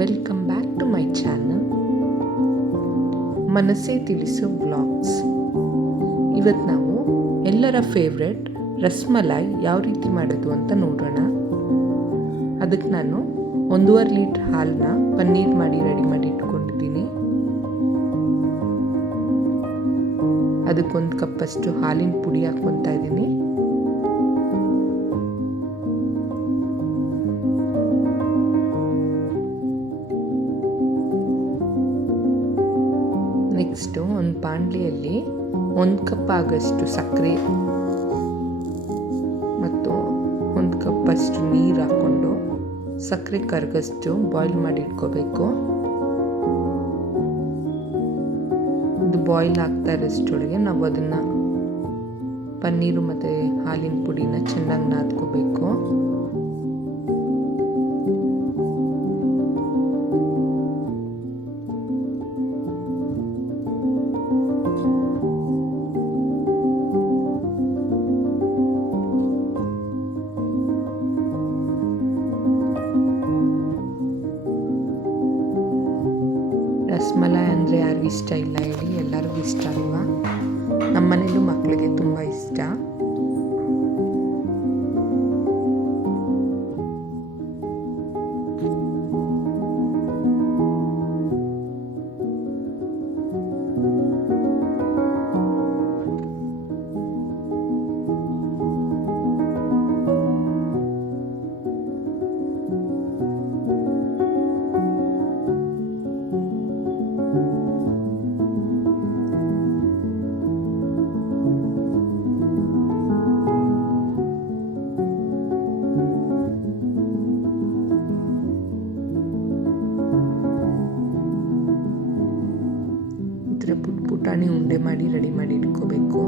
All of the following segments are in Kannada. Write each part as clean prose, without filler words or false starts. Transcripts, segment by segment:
Welcome back to my channel ಮನಸ್ಸೇ ತಿಳಿಸೋ ವ್ಲಾಗ್ಸ್. ಇವತ್ತು ನಾವು ಎಲ್ಲರ ಫೇವ್ರೆಟ್ ರಸ್ಮಲಾಯ್ ಯಾವ ರೀತಿ ಮಾಡೋದು ಅಂತ ನೋಡೋಣ. ಅದಕ್ಕೆ ನಾನು 1.5 ಲೀಟ್ರ್ ಹಾಲನ್ನ ಪನ್ನೀರ್ ಮಾಡಿ ರೆಡಿ ಮಾಡಿ ಇಟ್ಕೊಂಡಿದ್ದೀನಿ. ಅದಕ್ಕೆ 1 ಕಪ್ಪಷ್ಟು ಹಾಲಿನ ಪುಡಿ ಹಾಕ್ಕೊತಾ ಇದ್ದೀನಿ. ನೆಕ್ಸ್ಟು ಒಂದು ಬಾಣಲೆಯಲ್ಲಿ 1 ಕಪ್ ಆಗಷ್ಟು ಸಕ್ಕರೆ ಮತ್ತು 1 ಕಪ್ಪಷ್ಟು ನೀರು ಹಾಕ್ಕೊಂಡು ಸಕ್ಕರೆ ಕರಗಷ್ಟು ಬಾಯ್ಲ್ ಮಾಡಿ ಇಟ್ಕೋಬೇಕು. ಇದು ಬಾಯ್ಲ್ ಆಗ್ತಾ ಇರೋಷ್ಟೊಳಗೆ ನಾವು ಅದನ್ನು ಪನ್ನೀರು ಮತ್ತು ಹಾಲಿನ ಪುಡಿನ ಚೆನ್ನಾಗಿ ನಾದ್ಕೋಬೇಕು. ರಸ್ಮಲಾಯ್ ಅಂದರೆ ಯಾರಿಗೂ ಇಷ್ಟ ಇಲ್ಲ ಹೇಳಿ, ಎಲ್ಲರಿಗೂ ಇಷ್ಟ ಅಲ್ವಾ? ನಮ್ಮ ಮನೇಲೂ ಮಕ್ಕಳಿಗೆ ತುಂಬ ಇಷ್ಟ. ಪುಟಾಣಿ ಉಂಡೆ ಮಾಡಿ ರೆಡಿ ಮಾಡಿ ಇಟ್ಕೋಬೇಕು.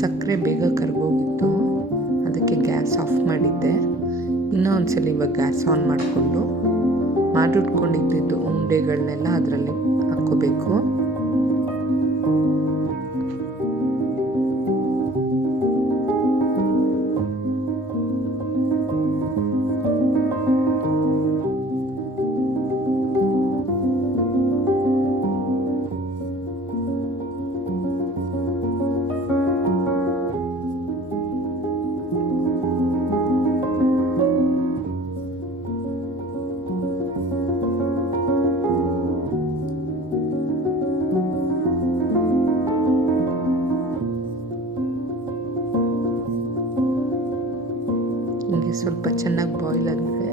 ಸಕ್ಕರೆ ಬೇಗ ಕರಗೋಗಿತ್ತು, ಅದಕ್ಕೆ ಗ್ಯಾಸ್ ಆಫ್ ಮಾಡಿದ್ದೆ. ಇನ್ನೂ ಒಂದ್ಸಲ ಇವಾಗ ಗ್ಯಾಸ್ ಆನ್ ಮಾಡಿಕೊಂಡು ಮಾಡಿಟ್ಕೊಂಡಿದ್ದು ಉಂಡೆಗಳನ್ನೆಲ್ಲ ಅದರಲ್ಲಿ ಹಾಕ್ಕೋಬೇಕು. ಸ್ವಲ್ಪ ಚೆನ್ನಾಗಿ ಬಾಯ್ಲ್ ಆದರೆ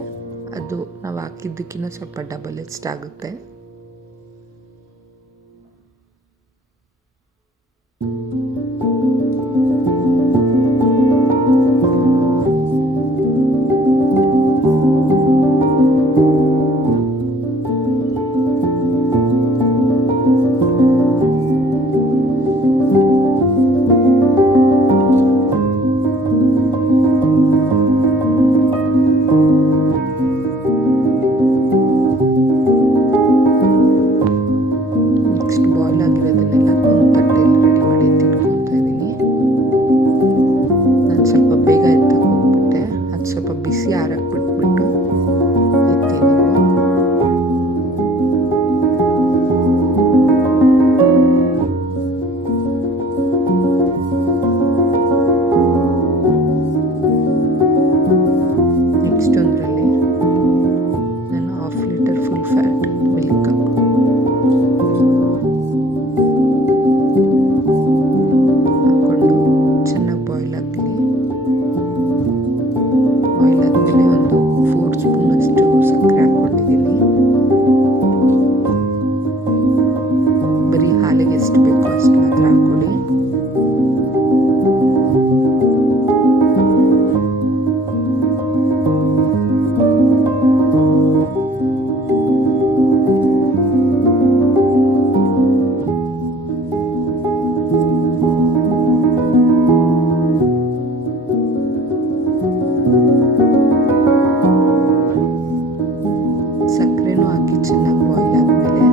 ಅದು ನಾವು ಹಾಕಿದ್ದಕ್ಕಿಂತ ಸ್ವಲ್ಪ ಡಬಲ್ ಎಷ್ಟಾಗುತ್ತೆ. ಬಿಸಿ ಆರಕ್ಕೆ ಬಿಟ್ಬಿಟ್ಟು ಎತ್ತೀನಿ. ನೆಕ್ಸ್ಟ್ ಒಂದರಲ್ಲಿ ನಾನು 1/2 ಲೀಟರ್ ಫುಲ್ ಫ್ಯಾಟ್ ಮಿಲ್ಕ್ ಹಾಕ್ಕೊಂಡು ಚೆನ್ನಾಗಿ ಬಾಯ್ಲ್ ಆಗಲಿ. ಬಾಯ್ಲ್ ಆದಮೇಲೆ ಎಷ್ಟು ಬೇಕೋ ಅಷ್ಟು ಮಾತ್ರ ಹಾಕ್ಕೊಳ್ಳಿ. ಸಕ್ಕರೆನೂ ಹಾಕಿ ಚೆನ್ನಾಗಿ ಬಾಯ್ಲ್ ಆದಮೇಲೆ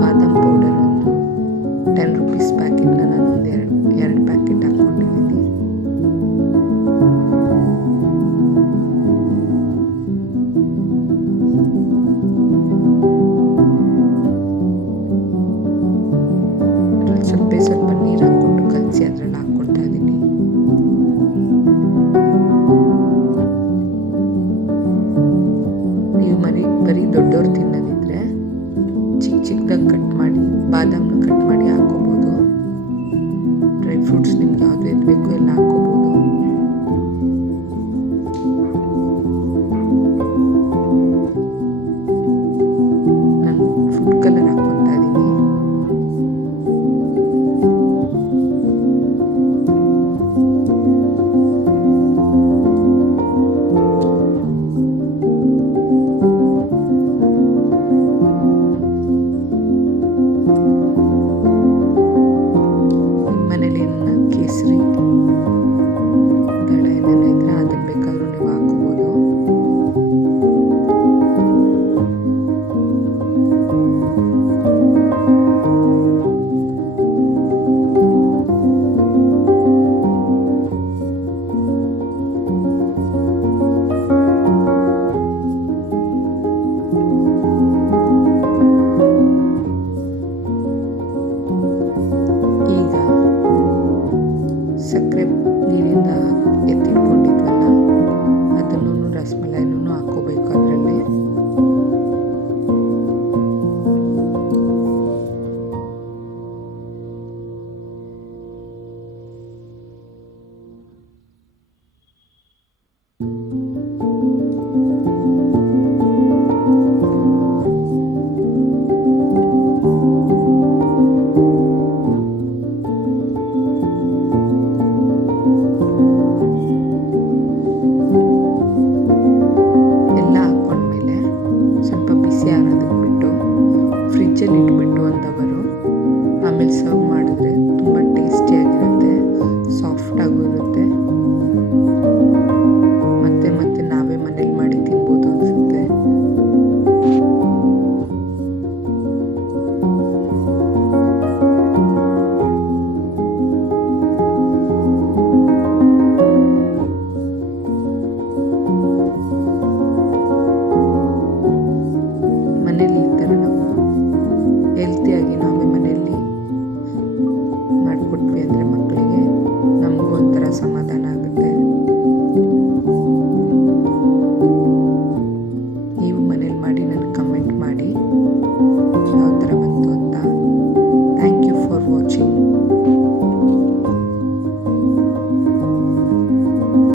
ಬಾದಾಮ್ ಪೌಡರ್ ಒಂದು 10 ರೂಪೀಸ್ ಪ್ಯಾಕೆಟ್ನ ನಾನು ಒಂದು ಎರಡು ಪ್ಯಾಕೆಟ್ ಹಾಕ್ಕೊಂಡಿದ್ದೀನಿ. ಸ್ವಲ್ಪ ನೀರು ಹಾಕ್ಕೊಂಡು ಕಲಸಿ ಅದ್ರಲ್ಲಿ ಹಾಕ್ಕೊಳ್ತಾ ಇದ್ದೀನಿ. ನೀವು ಬರೀ ದೊಡ್ಡವ್ರು ತಿನ್ನೋದಿದ್ರೆ ಚಿಕ್ಕದಾಗಿ ಕಟ್ ಮಾಡಿ ಬಾದಾಮ್ನ ಕಟ್ ಮಾಡಿ ಹಾಕ್ಕೋಬೋದು. ಡ್ರೈ ಫ್ರೂಟ್ಸ್ ನಿಮ್ಗೆ ಯಾವುದು ಬೇಕೋ ಎಲ್ಲ ಹಾಕ್ಕೋಬೋದು. ನಾನು ಫುಡ್ ಕಲರ್ ಹಾಕ್ಕೊತಾ ಇದ್ದೀನಿ. ಕೇಸರಿ ದಳ ಏನೇನು ಇದ್ರೆ ಅದನ್ನು ಬೇಕಾದ್ರೂ ನೀವು ಹಾಕೋಬೋದು. ಸಕ್ಕರೆ